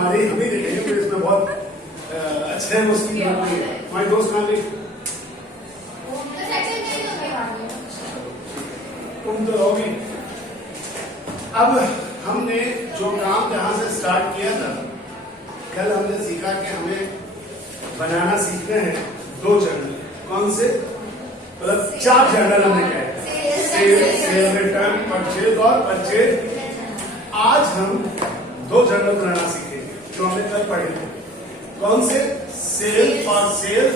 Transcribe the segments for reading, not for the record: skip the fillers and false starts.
हमारे हम ही देखेंगे, तो इसमें बहुत अच्छे है उसकी हमारे दोस्त नाम लिख तुम तो रहोगी। अब हमने जो काम जहां से स्टार्ट किया था, कल हमने सीखा कि हमें बनाना सीखते हैं 2 जर्नल। कौन से? मतलब 4 जर्नल हमने कहे, सेल रिटर्न, परचेज और परचेज। आज हम 2 जर्नल बनाना सीखेंगे जो हमने कल पढ़े थे। कौन से? सेल और सेल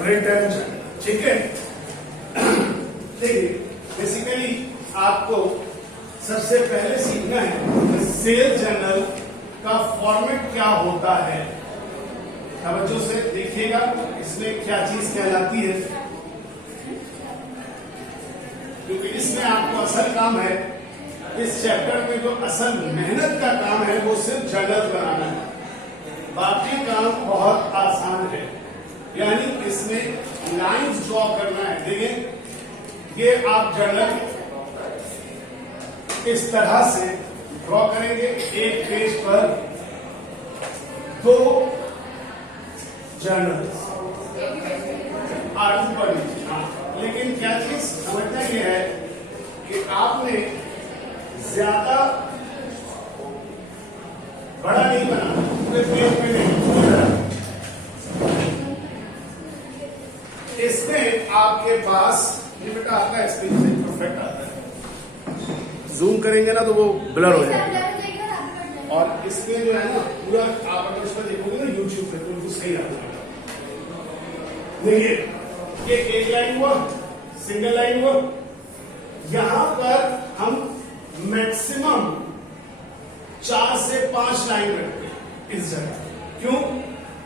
रिटर्न जर्नल। ठीक है, देखिए बेसिकली आपको सबसे पहले सीखना है सेल जर्नल का फॉर्मेट क्या होता है। तवज्जो से देखिएगा इसमें क्या चीज कहलाती है, क्योंकि इसमें आपको असल काम है, इस चैप्टर में जो असल मेहनत का काम है वो सिर्फ जर्नल बनाना है, बाकी काम बहुत आसान है। यानी इसमें लाइंस ड्रॉ करना है। देखिए ये आप जर्नल इस तरह से ड्रॉ करेंगे, एक पेज पर 2 जर्नल आगे बढ़ लीजिए। लेकिन क्या चीज समझना यह है कि आपने ज्यादा बड़ा नहीं बनाना, पूरे पेज में नहीं। इसमें आपके पास ये बेटा आता है, स्क्रीन से परफेक्ट आता है, जूम करेंगे ना तो वो ब्लर हो जाएगा। और इसमें जो है ना पूरा आप अगर इसमें देखोगे ना यूट्यूब पे तो उनको सही आता है। देखिए ये एक लाइन हुआ, सिंगल लाइन हुआ। यहां पर हम मैक्सिमम 4 से 5 लाइन रखते हैं इस जगह। क्यों?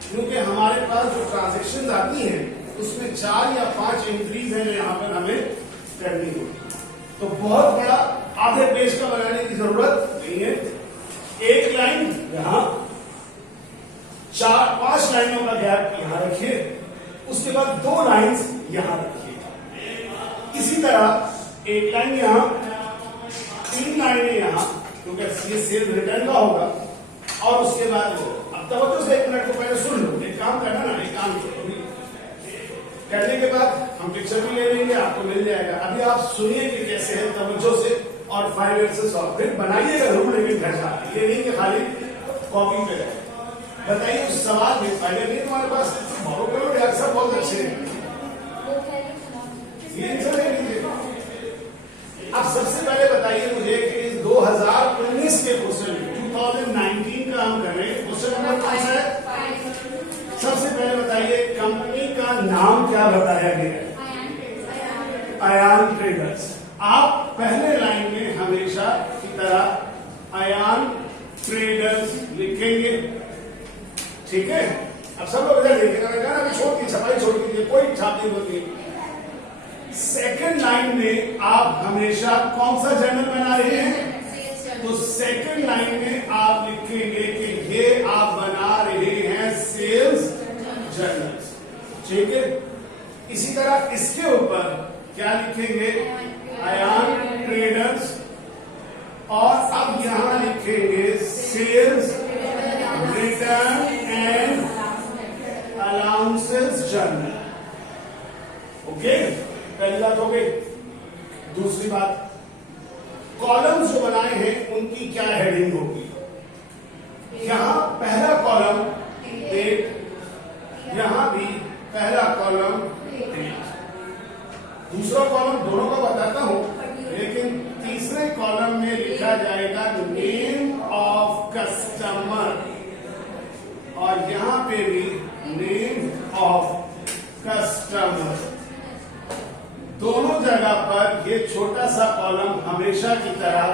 क्योंकि हमारे पास जो ट्रांजेक्शन आती हैं उसमें 4 या 5 एंट्रीज हैं जो यहाँ पर हमें करनी होगी। तो बहुत बड़ा आधे पेज का बनाने की जरूरत नहीं है। एक लाइन यहां, 4-5 लाइनों का गैप यहां रखिए, उसके बाद 2 लाइंस यहां रखिए। इसी तरह एक लाइन यहां, 3 लाइनें यहां, क्योंकि ये सेल रिटर्न का होगा। और उसके बाद वो अब तवज्जो से 1 मिनट को पहले सुन लो, एक काम करना ना, एक काम करने के बाद हम पिक्चर भी ले लेंगे, आपको मिल जाएगा। अभी आप सुनिए कि कैसे है तवज्जो से, और 5 मिनट से सॉल्व फिर बनाइएगा जरूर, लेकिन घर जाकर ये नहीं कि खाली कॉपी पे रहे। बताइए उस सवाल में पहले नहीं तुम्हारे पास फॉलो करो यार, सब बहुत अच्छे हैं। अब सबसे पहले बताइए मुझे कि 2019 के क्वेश्चन 2019 का हम कर रहे हैं, क्वेश्चन नंबर कौन सा है? सबसे पहले बताइए कंपनी का नाम क्या बताया गया है? अयान ट्रेडर्स। आप पहले लाइन में हमेशा की तरह अयान ट्रेडर्स लिखेंगे। ठीक है, अब सब लोग इधर देखेगा, अभी छोड़ दी छपाई छोड़ दीजिए, कोई छाप नहीं होती। सेकंड लाइन में आप हमेशा कौन सा जर्नल बना रहे हैं? तो सेकंड लाइन में आप लिखेंगे कि ये आप बना रहे हैं सेल्स जर्नल्स। ठीक है, इसी तरह इसके ऊपर क्या लिखेंगे? अयान ट्रेडर्स। और अब यहां लिखेंगे sales return and allowances journal. Okay, पहली बात हो गई। दूसरी बात, कॉलम्स जो बनाए हैं उनकी क्या हेडिंग होगी? यहां पहला कॉलम डेट, यहां भी पहला कॉलम डेट, दूसरा कॉलम दोनों का बताता हूं, लेकिन तीसरे कॉलम में लिखा जाएगा नेम ऑफ कस्टमर, और यहां पे भी नेम ऑफ कस्टमर। दोनों जगह पर ये छोटा सा कॉलम हमेशा की तरह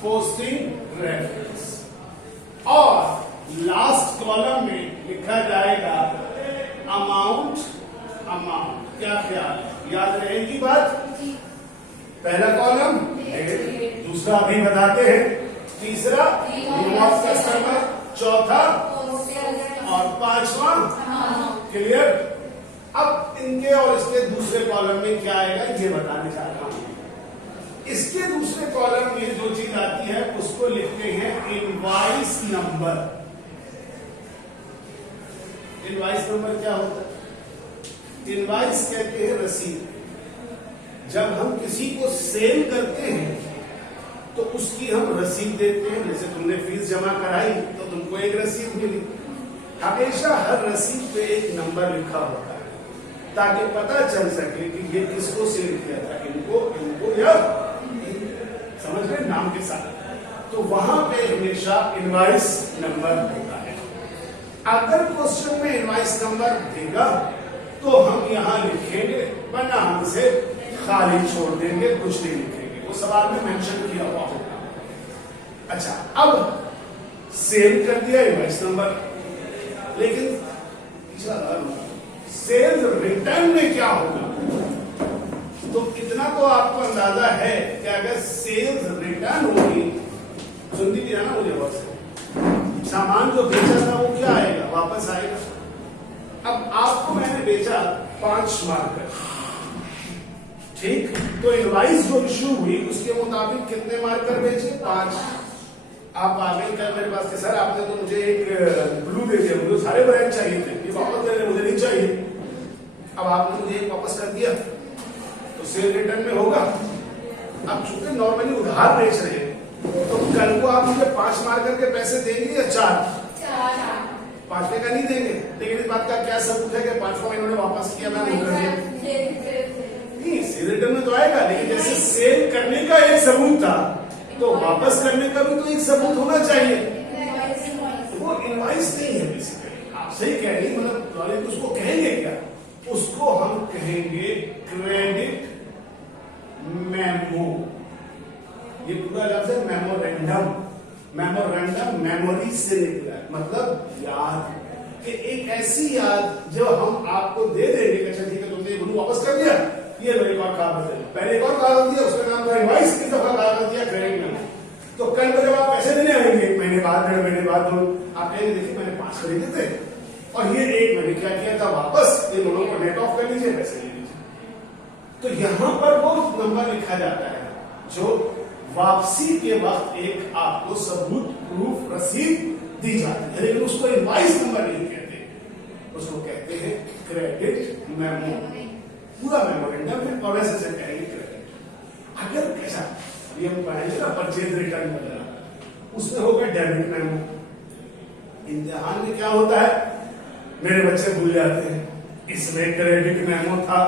पोस्टिंग रेफरेंस, और लास्ट कॉलम में लिखा जाएगा अमाउंट। अमाउंट क्या ख्याल है? याद रहेगी बात? पहला कॉलम, दूसरा अभी बताते हैं, तीसरा नेम ऑफ कस्टमर, चौथा और पांचवा। क्लियर? अब इनके और इसके दूसरे कॉलम में क्या आएगा ये बताने जा रहा हूं। इसके दूसरे कॉलम में जो चीज आती है उसको लिखते हैं इनवॉइस नंबर। इनवॉइस नंबर क्या होता है? इनवॉइस कहते हैं रसीद। जब हम किसी को सेल करते हैं तो उसकी हम रसीद देते हैं। जैसे तुमने फीस जमा कराई तो तुमको एक रसीद मिली। हमेशा हर रसीद पे एक नंबर लिखा होता है ताकि पता चल सके कि ये किसको सेल किया था, इनको या समझ रहे नाम के साथ। तो वहां पे हमेशा इनवॉइस नंबर होता है। अगर क्वेश्चन में इनवॉइस नंबर देगा तो हम यहाँ लिखेंगे, वरना हमसे खाली छोड़ देंगे, कुछ नहीं लिखेंगे, वो सवाल में मेंशन किया हुआ होगा। अच्छा, अब सेल कर दिया इनवॉइस नंबर, लेकिन सेल्स रिटर्न में क्या होगा? तो इतना तो आपको अंदाजा है कि अगर सेल्स रिटर्न होगी, सुनती भी है ना मुझे बहुत से, सामान जो बेचा था वो क्या आएगा? वापस आएगा। अब आपको मैंने बेचा 5 मार्कर, ठीक? तो इनवॉइस जो इश्यू हुई उसके मुताबिक कितने मार्कर बेचे? 5। आप आ गए कल मेरे पास के सर आपने तो मुझे एक ब्लू दे दिया, मुझे सारे ब्रांड चाहिए थे, ये वापस दे रहे, मुझे नहीं चाहिए। अब आपने मुझे एक वापस कर दिया तो सेल रिटर्न में होगा। अब चूंकि नॉर्मली उधार बेच रहे हैं तो कल को आप मुझे 5 मार्कर के पैसे देंगे या 4? 5वें का नहीं देंगे। लेकिन इस बात का क्या सबूत है कि 5वां इन्होंने वापस किया, मैंने कर दिया? नहीं, सेल रिटर्न में तो आएगा, लेकिन जैसे सेल करने का एक सबूत था तो वापस करने का भी तो एक सबूत होना चाहिए। वो इनवॉइस नहीं है बेसिकली, आप सही कह रही, मतलब उसको कहेंगे क्या? उसको हम कहेंगे क्रेडिट मेमो। ये पूरा लफ्ज है मेमोरेंडम। मेमोरेंडम मेमोरी से निकला, मतलब याद, कि एक ऐसी याद जो हम आपको दे देंगे। अच्छा ठीक है, तुमने ये ब्लू वापस कर दिया, ये लो एक और कागज है, पहले एक और कागज दिया, उसका नाम था इनवॉइस, इस दफा कागज दिया क्रेडिट मेमो। तो कल को जब आप पैसे देने आएंगे 1 महीने बाद, 1.5 महीने बाद, आप कहेंगे देखिए मैंने 5 खरीदे थे और ये 1 मैंने क्या किया था, वापस ये दोनों को नेट ऑफ कर लीजिए, पैसे ले लीजिए। तो यहां पर वो नंबर लिखा जाता है जो वापसी के वक्त एक आपको सबूत, प्रूफ, रसीद दी जाती है, लेकिन उसको इनवॉइस नंबर नहीं कहते, उसको कहते हैं क्रेडिट मेमो। पूरा मेमोरेंडम है और ऐसे से कहेंगे क्रेडिट। अगर कैसा ये हम पढ़ेंगे ना परचेज रिटर्न वगैरह, उसमें होगा डेबिट मेमो। इम्तिहान में क्या होता है, मेरे बच्चे भूल जाते हैं, इसमें क्रेडिट मेमो था,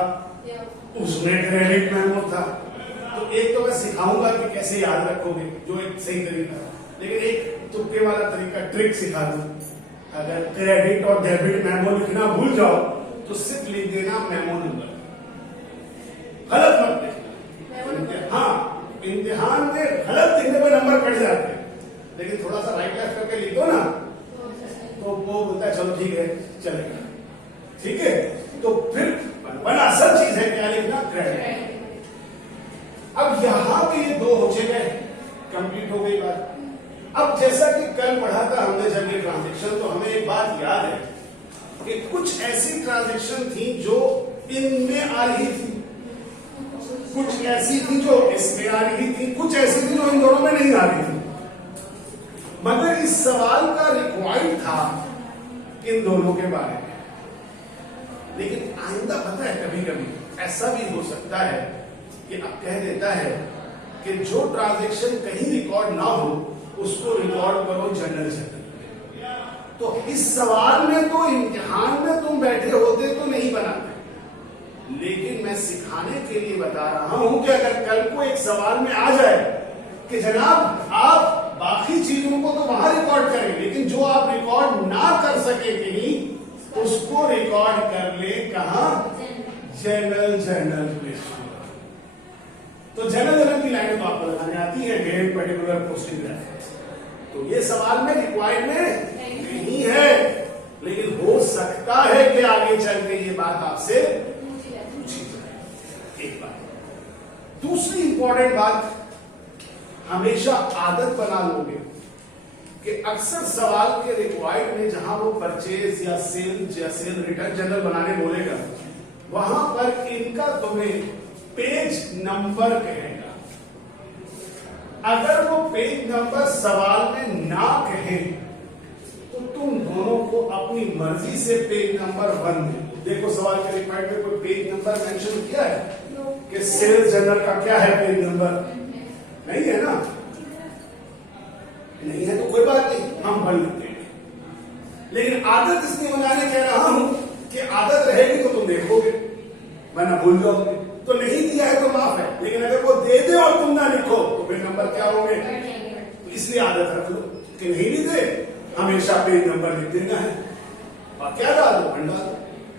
उसमें क्रेडिट मेमो था। तो एक तो मैं सिखाऊंगा कि कैसे याद रखोगे, जो एक सही तरीका, लेकिन एक तुक्के वाला तरीका, ट्रिक सिखा दूं। अगर क्रेडिट और डेबिट मेमो लिखना भूल जाओ तो सिर्फ लिख देना मेमो नंबर, गलत मत लिखना। हाँ, इम्तिहान में गलत लिखने पर नंबर कट जाते हैं, लेकिन थोड़ा सा राइट लेफ्ट करके लिखो ना तो वो बोलता है चलो ठीक है चलेगा, ठीक है। तो फिर बना असल चीज है क्या लिखना, क्रेडिट। अब यहां पे ये 2 हो गए, कंप्लीट हो गई बात। अब जैसा कि कल पढ़ा था हमने जब ये ट्रांजेक्शन, तो हमें एक बात याद है कि कुछ ऐसी ट्रांजेक्शन थी जो इनमें आ रही थी, कुछ ऐसी थी जो इसमें आ रही थी, कुछ ऐसी थी जो इन दोनों में नहीं आ रही थी। मगर इस सवाल का रिक्वायर्ड था इन दोनों के बारे में। लेकिन आइंदा पता है कभी कभी ऐसा भी हो सकता है कि अब कह देता है कि जो ट्रांजैक्शन कहीं रिकॉर्ड ना हो उसको रिकॉर्ड करो जनरल जर्नल। तो इस सवाल में तो इम्तिहान में तुम बैठे होते तो नहीं बनाते, लेकिन मैं सिखाने के लिए बता रहा हूं कि अगर कल को एक सवाल में आ जाए कि जनाब आप बाकी चीजों को तो वहां रिकॉर्ड करें, लेकिन जो आप रिकॉर्ड ना कर सके कहीं उसको रिकॉर्ड कर ले कहां, जनरल जर्नल में। तो जनरल जर्नल की लाइन तो आपको लगाने आती है, एक पर्टिकुलर पोस्टिंग रेफरेंस। तो ये सवाल में रिक्वायरमेंट नहीं है, लेकिन हो सकता है कि आगे चल के ये बात आपसे पूछी जाए। एक बात। दूसरी इंपॉर्टेंट बात, हमेशा आदत बना लोगे कि अक्सर सवाल के रिक्वायर्ड में जहां वो परचेज या सेल रिटर्न जनरल बनाने बोलेगा, वहां पर इनका तुम्हें पेज नंबर कहेगा। अगर वो पेज नंबर सवाल में ना कहे तो तुम दोनों को अपनी मर्जी से पेज नंबर 1 दे दो। देखो सवाल के रिकॉर्ड में कोई पेज नंबर मेंशन किया है कि सेल्स जर्नल का क्या है पेज नंबर? नहीं है ना, नहीं है तो कोई बात नहीं, हम पढ़ लेते हैं। लेकिन आदत इसलिए बनाने कह रहा हूं कि आदत रहेगी तो तुम देखोगे वरना भूल जाओगे। तो नहीं दिया है तो माफ है, लेकिन अगर वो दे दे और तुम ना लिखो तो फिर नंबर क्या होंगे? तो इसलिए आदत रख लो कि नहीं भी दे हमेशा पेज नंबर लिख देना है और क्या डाल दो डाल दो,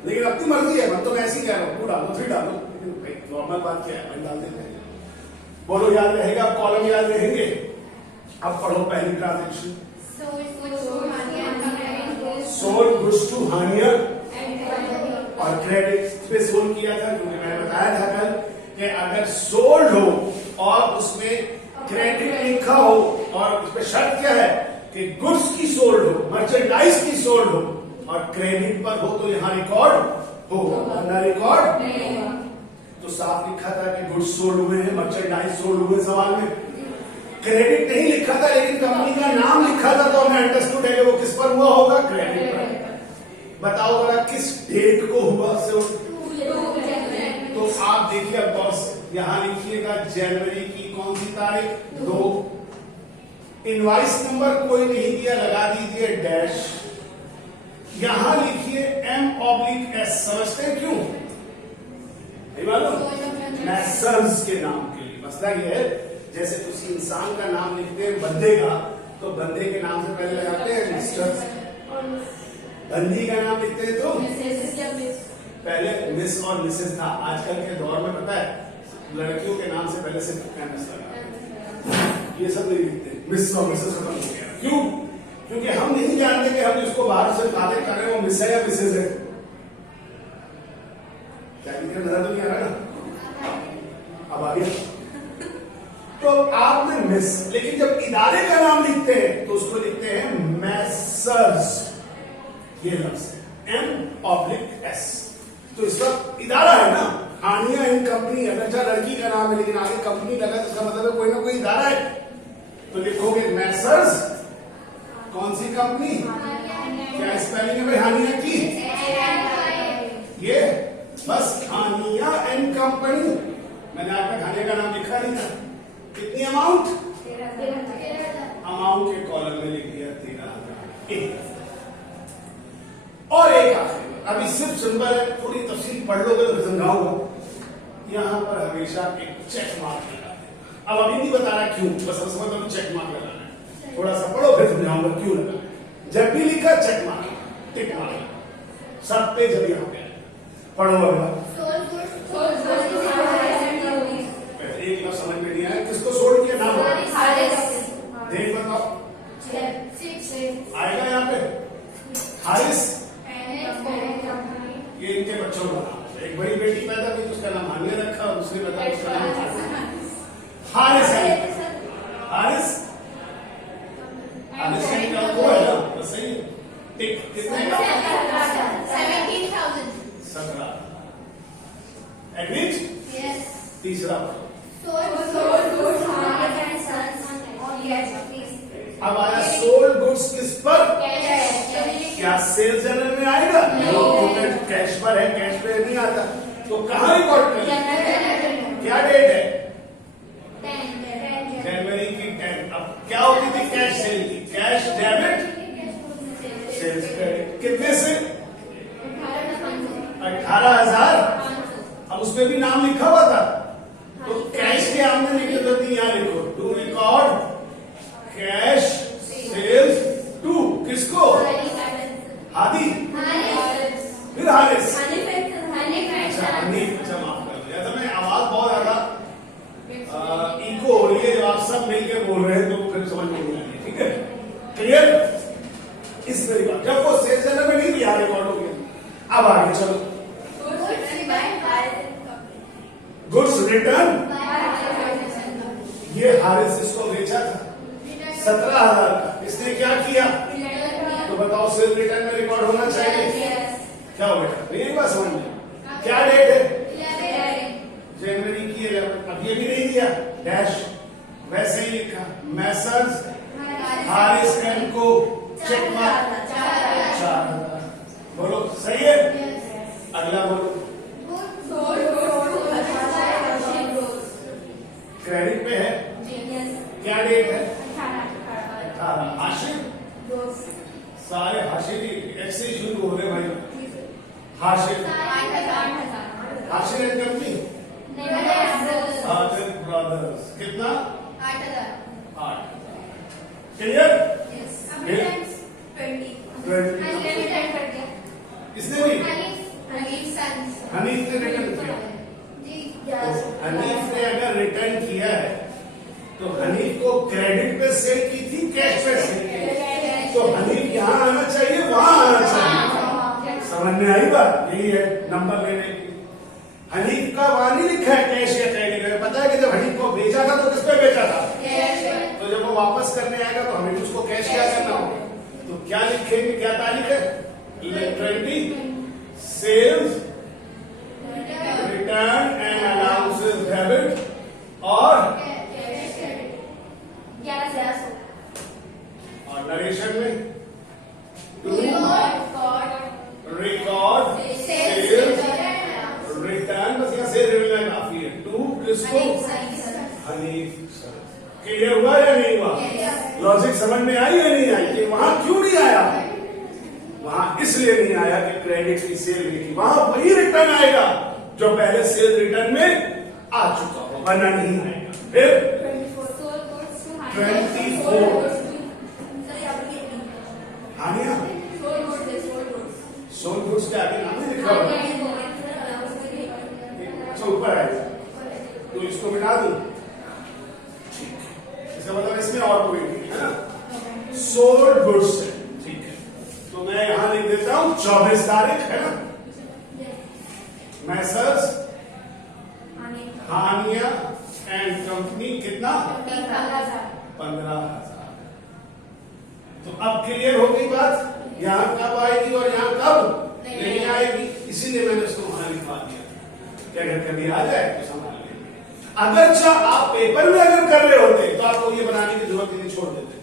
लेकिन अपनी मर्जी है। मैं तो ऐसे ही कह रहा हूँ, 2 डालो 3 डालो, लेकिन नॉर्मल बात क्या है, डाल देते हैं। बोलो याद रहेगा, कॉलम याद रहेंगे। अब पढ़ो पहली ट्रांजेक्शन, सोल्ड गुड्स टू हानिया और क्रेडिट पे सोल्ड किया था, क्योंकि मैंने बताया था कल कि अगर सोल्ड हो और उसमें क्रेडिट लिखा हो और उस पर शर्त क्या है कि गुड्स की सोल्ड हो, मर्चेंडाइज की सोल्ड हो और क्रेडिट पर हो तो यहां रिकॉर्ड हो, वरना रिकॉर्ड नहीं। तो साफ लिखा था कि गुड्स सोल्ड हुए हैं, मर्चेंडाइज सोल्ड हुए। सवाल में क्रेडिट नहीं लिखा था लेकिन कंपनी का नाम लिखा था, तो हमें अंडरस्टूड है कि वो किस पर हुआ होगा? क्रेडिट पर। बताओ जरा किस डेट को हुआ सोल्ड? तो आप देखिए अब बॉस यहां लिखिएगा जनवरी की कौन सी तारीख? 2। इनवाइस नंबर कोई नहीं दिया, लगा दीजिए डैश। यहां लिखिए M/S, समझते हैं क्यों? मैसर्स के नाम के लिए। मसला ये है जैसे किसी इंसान का नाम लिखते हैं बंदे का, तो बंदे के नाम से पहले लगाते हैं मिस्टर, बंदी का नाम लिखते हैं तो पहले मिस और मिसेस था। आजकल के दौर में पता है लड़कियों के नाम से पहले सिर्फ एमएस लगा, ये सब नहीं लिखते, मिस और मिसेस खत्म हो गया। क्यों? क्योंकि हम नहीं जानते कि हम जिसको बाहर से बातें कर रहे हैं वो मिस है या मिसेस है। क्या लिखा नजर तो नहीं आ रहा ना, अब आ गया। तो आपने मिस, लेकिन जब इदारे का नाम लिखते हैं तो उसको लिखते हैं मैसर्स, ये लफ्ज है M/S। तो इस वक्त इदारा है ना, हानिया इन कंपनी है। अच्छा लड़की का नाम है लेकिन आगे कंपनी लगा तो इसका मतलब है कोई ना कोई इदारा है, तो लिखोगे मैसर्स कौन सी कंपनी? क्या स्पेलिंग है भाई हानिया की? ये बस हानिया एंड कंपनी। मैंने आपका हानिया का नाम लिखा नहीं था। कितनी अमाउंट? अमाउंट के कॉलम में लिख दिया 13,000। और एक आखिरी, अभी सिर्फ सिंपल है, थोड़ी तफसील पढ़ लोगे तो समझाऊंगा। यहां पर हमेशा एक चेक मार्क लगा देना। अब अभी नहीं बता रहा क्यों, बस समझ लो चेक मार्क लगाना है। थोड़ा सा पढ़ो फिर समझाऊंगा क्यों लगा। जब भी लिखा चेक मार्क, टिक मार्क सब पे, जब यहां पे पढ़ो। अगला एक बार समझ में नहीं आया, किसको सोल्ड किया नाम देख बताओ, आएगा यहाँ पे हारिस, ये इनके बच्चों का नाम। एक बड़ी बेटी पैदा हुई उसका नाम हानिया रखा और दूसरी पैदा उसका नाम हारिस है। हारिस हारिस का निकाल वो है ना, तो सही टिक। कितने का? 17,000। एडमिट? तीसरा अब आया सोल्ड गुड्स किस पर? क्या सेल्स जर्नल में आएगा? क्योंकि कैश पर है, कैश पे नहीं आता। तो कहां रिकॉर्ड करें? क्या डेट है? जनवरी की 10। अब क्या होती थी कैश सेल की? Cash debit sales credit. कितने से? 18,000। अब उसमें भी नाम लिखा हुआ था, तो कैश की आमदनी की जरूरत नहीं, यहां लिखो to record cash sales to किसको? हादी, फिर हारिस। अच्छा माफ कर दिया था मैं, आवाज बहुत ज्यादा इको हो रही है। जब आप सब मिलकर बोल रहे हैं तो फिर समझ में नहीं आएगी। ठीक है, क्लियर? इस मेरी बात जब वो सेल्स जर्नल में नहीं दिया रिकॉर्ड हो गया। अब आगे चलो, गुड्स रिटर्न। ये हारिस इसको बेचा था 17,000 का, इसने क्या किया? तो बताओ सेल रिटर्न में रिकॉर्ड होना चाहिए। क्या हो बेटा? नहीं बात समझ में? क्या डेट है? जनवरी की 11। अब ये भी नहीं दिया डैश, वैसे ही लिखा मैसर्स हारिस एंड को चेक मार्क 4,000। सारे हाशिरी ऐसे ही शुरू हो रहे भाई। Hashir Hashir and company Hashir brothers कितना 8। क्लियर? 20 इसने भी हनीफ ने रिटर्न किया। तो हनीफ ने अगर रिटर्न किया है तो हनीफ को क्रेडिट पे सेल की थी कैश पे सेल की, तो हनीफ यहाँ आना चाहिए वहां आना चाहिए। समझ में आई बात? यही है नंबर लेने की। हनीफ का वहां नहीं लिखा है कैश या क्रेडिट, पता है कि जब हनीफ को बेचा था तो किस पे बेचा था? तो जब वो वापस करने आएगा तो हमें उसको कैश क्या करना होगा, तो क्या लिखेंगे? क्या तारीख है? 20 sales return and allowances debit और नरेशन में रिकॉर्ड सेल्स रिटर्न, बस यहाँ से रिटर्न काफी है। 2 किसको? हनीफ। क्लियर हुआ या नहीं हुआ? लॉजिक समझ में आई या नहीं आई? कि वहां क्यों नहीं आया? वहां इसलिए नहीं आया कि क्रेडिट की सेल नहीं थी, वहां वही रिटर्न आएगा जो पहले सेल रिटर्न में आ चुका हो, वरना नहीं आएगा। फिर 24 हानिया सोल गुड्स के आगे नाम नहीं लिखा हुआ, अच्छा ऊपर आएगा तो इसको मिटा दूं, इसका मतलब इसमें और कोई नहीं है ना, सोल्ड गुड्स है। ठीक है, तो मैं यहां लिख देता हूं 24 तारीख है ना, मैसर्स हानिया एंड कंपनी कितना? 15,000। तो अब क्लियर हो गई बात, यहां कब आएगी और यहां कब नहीं आएगी, इसीलिए मैंने उसको वहां लिखवा दिया कि अगर कभी आ जाए तो संभाल लेंगे। अगर आप पेपर में अगर कर रहे होते तो आपको ये बनाने की जरूरत ही नहीं, छोड़ देते,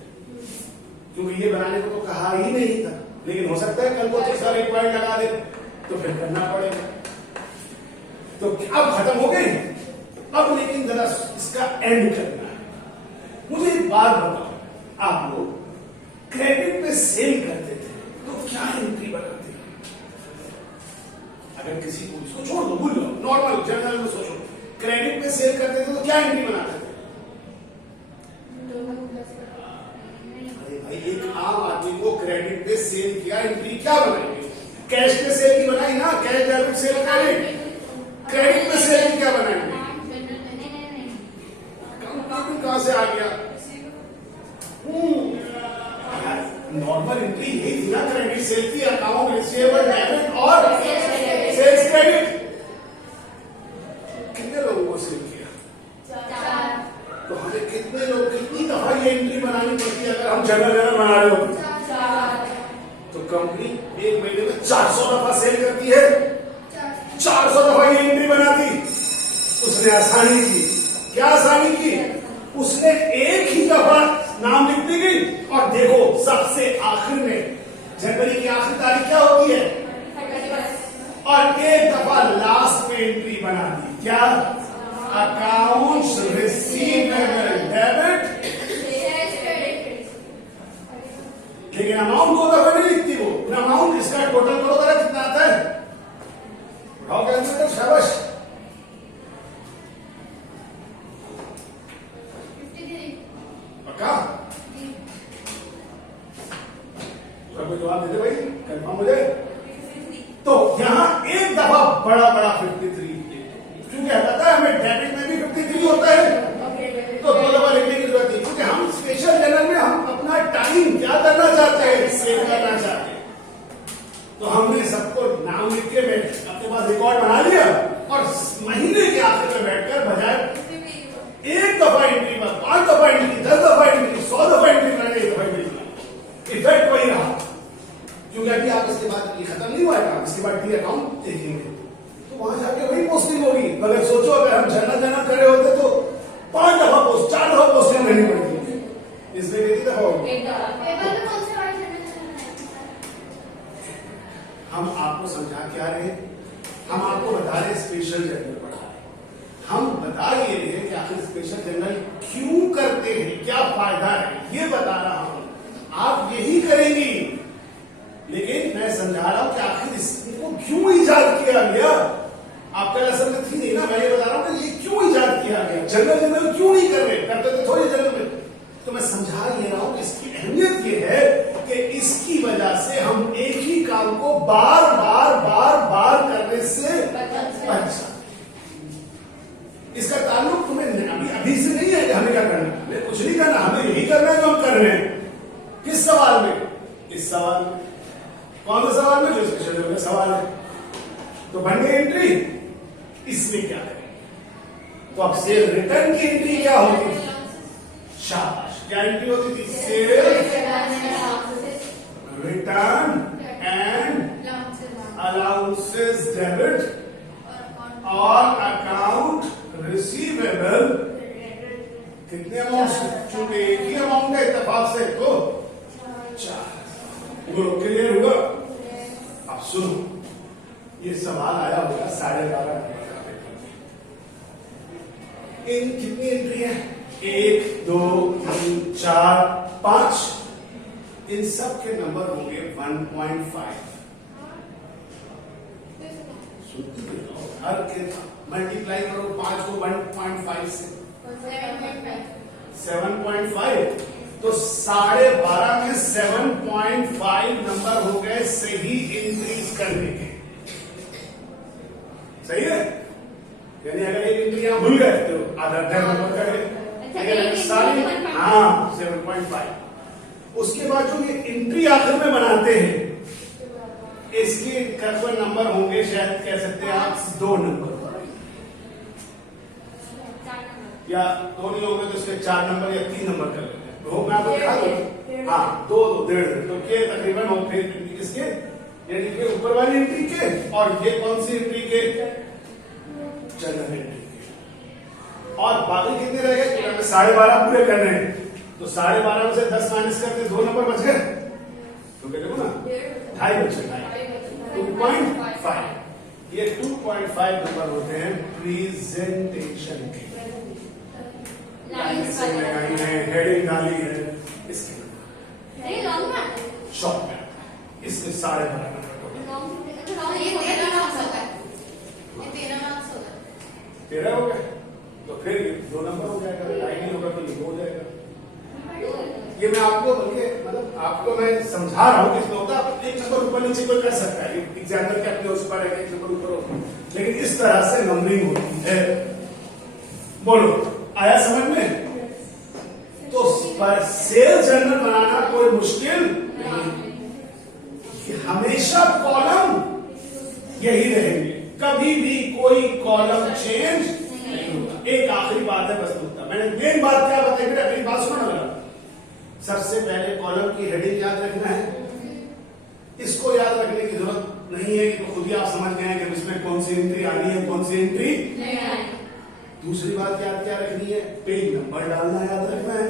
क्योंकि ये बनाने को तो कहा ही नहीं था, लेकिन हो सकता है कल को तो सारे पॉइंट लगा दे तो फिर करना पड़ेगा। तो अब खत्म हो गई, अब लेकिन जरा इसका एंड करना है। मुझे एक बात बताओ, आप लोग क्रेडिट पे सेल करते थे तो क्या एंट्री बनाते हैं? अगर किसी को इसको छोड़ दो, भूल लो, नॉर्मल जनरल में सोचो, क्रेडिट पे सेल करते थे तो क्या एंट्री बनाते थे? अरे भाई, एक आम आदमी को क्रेडिट पे सेल किया, एंट्री क्या बनाएंगे? कैश पे सेल की बनाई ना, cash debit cell credit. Credit पे सेल की क्या बनाएंगे? कहां से आ गया? नॉर्मल एंट्री यही थी ना क्रेडिट सेल की, अकाउंट रिसीवेबल डेबिट और सेल्स क्रेडिट। कितने लोगों को सेल किया? 4। तो हमें कितने लोग, कितनी दफा ये एंट्री बनानी पड़ती है अगर हम जगह बना रहे हो? 4। तो कंपनी एक महीने में 400 दफा सेल करती है, 400 दफा ये एंट्री बनाती। उसने आसानी की, क्या आसानी की? उसने एक ही दफा नाम लिख दी गई, और देखो सबसे आखिर में जनवरी की आखिरी तारीख क्या होती है? और एक दफा लास्ट में एंट्री बना दी, क्या? अकाउंट्स रिसीवेबल डेबिट, लेकिन अमाउंट 2 दफा नहीं लिखती वो। अमाउंट इसका टोटल करो जरा, कितना आता है? उठाओ कैलकुलेटर, शाबाश। 53 पक्का? जवाब देते भाई, कंफर्म हो जाए। तो यहां एक दफा बड़ा 53, क्योंकि पता है हमें डेबिट में भी 53 होता है, तो 2 दफा लिखने की जरूरत नहीं, क्योंकि हम स्पेशल जनरल में हम अपना टाइम क्या करना चाहते हैं? सेव करना चाहते हैं। तो हमने सबको नाम लिख के अपने पास रिकॉर्ड बना लिया, और महीने के आखिर में बैठकर बजाय एक दफा एंट्री पर 5 दफा एंट्री, 10 दफा एंट्री, 100 दफा एंट्री करने एक दफा एंट्री, इफेक्ट वही रहा। क्योंकि अभी आप इसके बाद ये खत्म नहीं हुआ है, इसके बाद भी अकाउंट देखेंगे तो वहां जाके वही पोस्टिंग होगी। अगर सोचो अगर हम जाना कर रहे होते तो 5 दफा पोस्ट, 4 दफा पोस्टिंग करनी पड़ती, इसमें कितनी दफा होगी? हम आपको समझा क्या रहे? हम आपको बता रहे स्पेशल जनरल पढ़ा रहे, हम बता ये रहे कि आखिर स्पेशल जनरल क्यों करते हैं, क्या फायदा है, ये बता रहा हूं। आप यही करेंगी जनरल जनरल क्यों नहीं कर रहे? करते तो थोड़ी जनरल में। तो मैं समझा ये रहा हूं कि इसकी अहमियत ये है कि इसकी वजह से हम एक ही काम को बार बार बार बार करने से बच सकते। इसका ताल्लुक तुम्हें अभी से नहीं है कि हमें क्या करना है, हमें कुछ नहीं करना, हमें यही करना है जो हम कर रहे हैं। किस सवाल में? इस सवाल में। कौन सा सवाल में? जो इसके शेड्यूल में सवाल है। तो बन गई एंट्री। इसमें क्या करें? तो अब सेल रिटर्न की एंट्री क्या होती थी? शाबाश, क्या एंट्री होती थी? Cell return and allowances debit और अकाउंट रिसीवेबल। कितने अमाउंट? चूंकि एक ही अमाउंट है इत्तेफाक से, तो 4। बोलो क्लियर हुआ? अब सुनो, ये सवाल आया होगा 12:30 नंबर का पेपर। इन कितनी एंट्री है? 1 2 3 4 5। इन सब के नंबर होंगे 1.5। हर के मल्टीप्लाई करो 5 को 1.5 से 7.5। तो 12.5 में 7.5 नंबर हो गए सही इंक्रीज करने के। सही है? यानी अगर एक एंट्री यहां भूल गए तो आधा नंबर करें। अगर सारी 7.5। उसके बाद जो ये एंट्री आखिर में बनाते हैं, इसके कोई नंबर होंगे, शायद कह सकते हैं आप 2 नंबर, या 2 नहीं होंगे तो इसके 4 नंबर या 3 नंबर कर लेते हैं। तो मैं आपको दिखा दूं। हाँ, 2 2 1.5। तो ये तकरीबन हो फिर इसके, यानी कि ऊपर वाली एंट्री के, और ये कौन सी एंट्री के? जनरल एंट्री के। और बाकी कितने रह गए? 12.5 पूरे करने हैं। तो 12.5 में से 10 माइनस करते 2 नंबर बच गए। तो देखो ना, 2.5 बचे। 2.5। ये 2.5 नंबर होते हैं प्रेजेंटेशन के। लगाई है, हेडिंग डाली है, इसके शॉर्ट में इसके 12.5 नंबर। 13 हो गए। तो फिर 2 नंबर हो जाएगा। 2.5 नहीं होगा तो ये हो जाएगा। ये मैं आपको मतलब आपको मैं समझा रहा हूं कि होता है एक नंबर ऊपर नीचे कोई कर सकता है, एग्जाम्पल के अपने उस पर है, एक नंबर ऊपर हो, लेकिन इस तरह से नंबरिंग होती है। बोलो, आया समझ में? तो पर सेल जर्नल बनाना कोई मुश्किल नहीं। हमेशा कॉलम यही रहेंगे, कभी भी कोई कॉलम चेंज नहीं होगा। एक आखिरी बात है बस मुद्दा, मैंने मेन बात क्या बताई, फिर अगली बात सुनो ना। सबसे पहले कॉलम की हेडिंग याद रखना है। इसको याद रखने की जरूरत नहीं है कि तो खुद ही आप समझ गए कि इसमें कौन सी एंट्री आनी है, कौन सी एंट्री नहीं आनी। दूसरी बात याद क्या रखनी है? पेज नंबर डालना याद रखना है।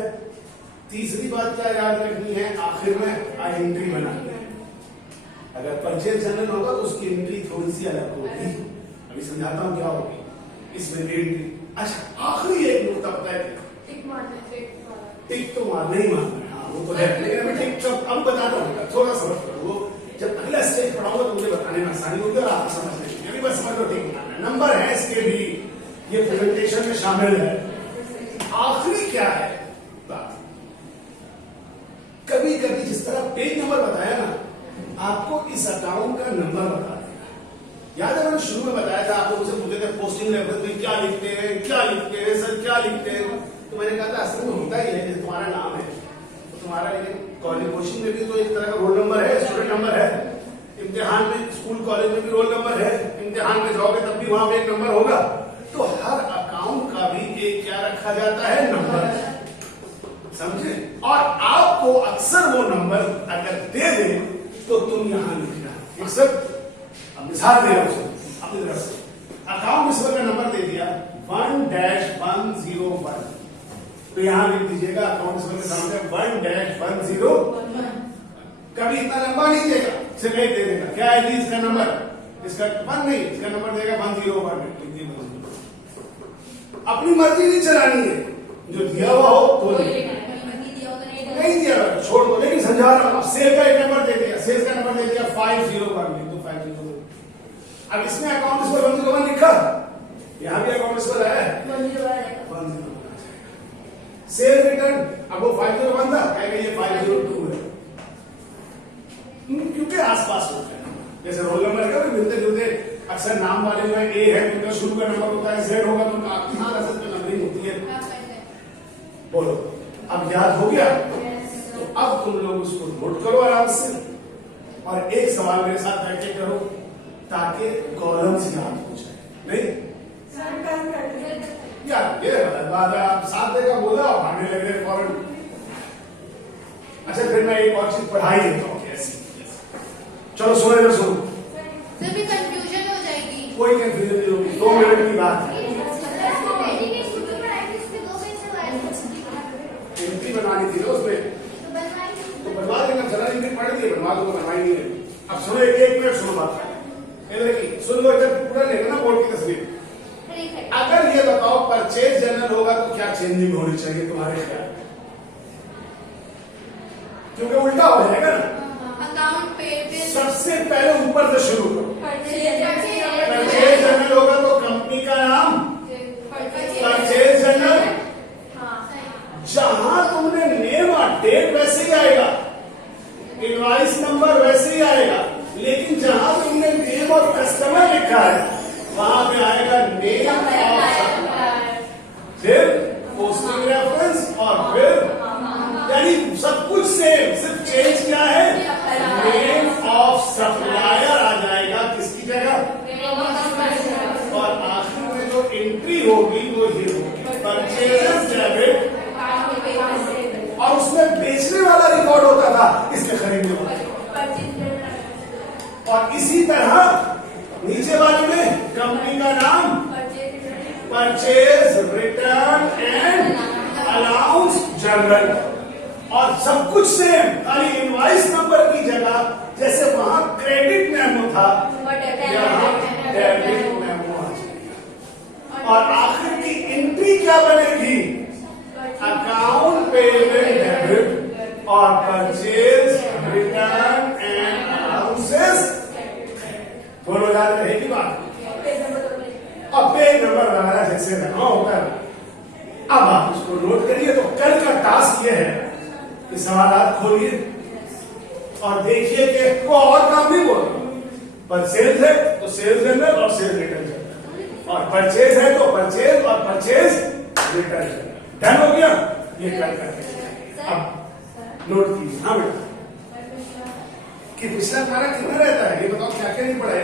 तीसरी बात क्या याद रखनी है? आखिर में एंट्री बनानी है। अगर परचेज जनरल होगा तो उसकी एंट्री थोड़ी सी अलग होगी। अभी समझाता हूं क्या होगी इसमें एंट्री। अच्छा, आखिरी एक नुकता पता है, टिक तो मारना ही मारना है। हाँ, वो तो है, लेकिन अभी टिक तो अब बताता हूँ, थोड़ा समझ करो। वो जब अगला स्टेज पढ़ाऊंगा तो मुझे बताने में आसानी होगी और आप समझ लेंगे। अभी बस समझ लो, टिक मारना। नंबर है इसके भी, ये प्रेजेंटेशन में शामिल है। आखिरी क्या है बात? कभी कभी जिस तरह पेज नंबर बताया ना, आपको इस अकाउंट का नंबर बता देगा। याद है मैंने शुरू में बताया था, आप लोग मुझसे पूछे थे पोस्टिंग रेफरेंस में क्या लिखते हैं, क्या लिखते हैं सर, क्या लिखते हैं? तो मैंने कहा था असल में होता ही है, तुम्हारा नाम है तो तुम्हारा, लेकिन कॉलेज कोचिंग में भी तो एक तरह का रोल नंबर है, स्टूडेंट नंबर है। इम्तिहान में स्कूल कॉलेज में भी रोल नंबर है, इम्तिहान में जाओगे तब भी वहां पे एक नंबर होगा। तो हर अकाउंट का भी एक क्या रखा जाता है? नंबर। समझे? और आपको अक्सर वो नंबर अगर दे दे तो तुम यहां लिखना। अक्सर अब मिसाल दे रहा हूं अपनी तरफ से, अकाउंट नंबर का नंबर दे दिया 1-101, तो यहां लिख दीजिएगा अकाउंट नंबर के सामने 1-101। कभी इतना लंबा नहीं देगा, सिर्फ एक दे देगा। क्या है इसका नंबर? इसका 1 नहीं, इसका नंबर देगा 101। अपनी मर्जी नहीं चलानी है, जो दिया हुआ हो तो नहीं दिया हुआ छोड़ दो। लेकिन समझा रहा हूं, सेल का एक नंबर दे दिया, सेल्स का नंबर दे दिया 501, तो 501। अब इसमें अकाउंट नंबर 101 लिखा, यहाँ भी अकाउंट्स पर आया है 10 सेल रिटर्न। अब वो 501 था, कहेगा ये 502 है, क्योंकि आसपास होते हैं। जैसे रोल नंबर का मिलते जुलते अक्सर नाम वाले जो है ए है तो उनका शुरू का नंबर होता है, जेड होगा तो उनका आखिरी असल में नंबरिंग होती है। बोलो अब याद हो गया? तो अब तुम लोग उसको नोट करो आराम से और एक सवाल मेरे साथ बैठ के करो ताकि कॉलम्स याद हो जाए। नहीं यार ये गलत बात है, आप साथ देगा बोला और भागने लग रहे फौरन। अच्छा फिर मैं एक और चीज पढ़ाई देता हूँ कैसी। चलो सुनो इधर सुनो, कंफ्यूजन हो जाएगी। कोई कंफ्यूजन नहीं होगी, 2 मिनट की बात है। एंट्री बनानी थी ना उसमें, तो बनवा देना, चला एंट्री पढ़ दी, बनवा दो, बनवाई नहीं है। अब सुनो एक मिनट सुनो बात, इधर की सुन लो, इधर पूरा लेना ना बोर्ड की तस्वीर। अगर ये बताओ परचेज जनरल होगा तो क्या चेंजिंग होनी चाहिए तुम्हारे ख्याल? क्योंकि उल्टा हो जाएगा ना। अकाउंट पे सबसे पहले ऊपर से शुरू करो। परचेज जनरल होगा तो कंपनी का नाम परचेज जनरल, जहां तुमने नेम और डेट वैसे ही आएगा, इनवॉइस नंबर वैसे ही आएगा, लेकिन जहां तुमने नेम और कस्टमर लिखा है वहां पे आएगा नेम ऑफ सप्लायर, फिर पोस्टिंग रेफरेंस और फिर यानी सब कुछ सेम, सिर्फ चेंज क्या है? नेम ऑफ सप्लायर आ जाएगा किसकी जगह, और आखिर में जो एंट्री होगी वो ये होगी परचेज डेबिट, और उसमें बेचने वाला रिकॉर्ड होता था, इसमें खरीदने वाला। और इसी तरह नीचे बाजू में कंपनी का नाम purchase return and allowance general, और सब कुछ सेम, खाली इनवॉइस नंबर की जगह जैसे वहां क्रेडिट मेमो था यहाँ डेबिट मेमो आ जाएगा। और आखिर की एंट्री क्या बनेगी? अकाउंट पेमेंट डेबिट और परचेज रिटर्न एंड अलाउंसेस, दोनों याद रहेगी बात। और पेज नंबर वगैरह जैसे रखना होता है। अब आप उसको नोट करिए। तो कल का टास्क ये है कि सवाल खोलिए और देखिए कि वो और काम भी बोल, पर सेल्स है तो सेल्स जनरल और सेल्स रिटर्न जनरल, और परचेज है तो परचेज और परचेज रिटर्न जनरल। डन हो गया? ये कल करके अब नोट कीजिए। हाँ बेटा, कि पिछला तुम्हारा कितना रहता है ये बताओ, क्या क्या नहीं पढ़ा है?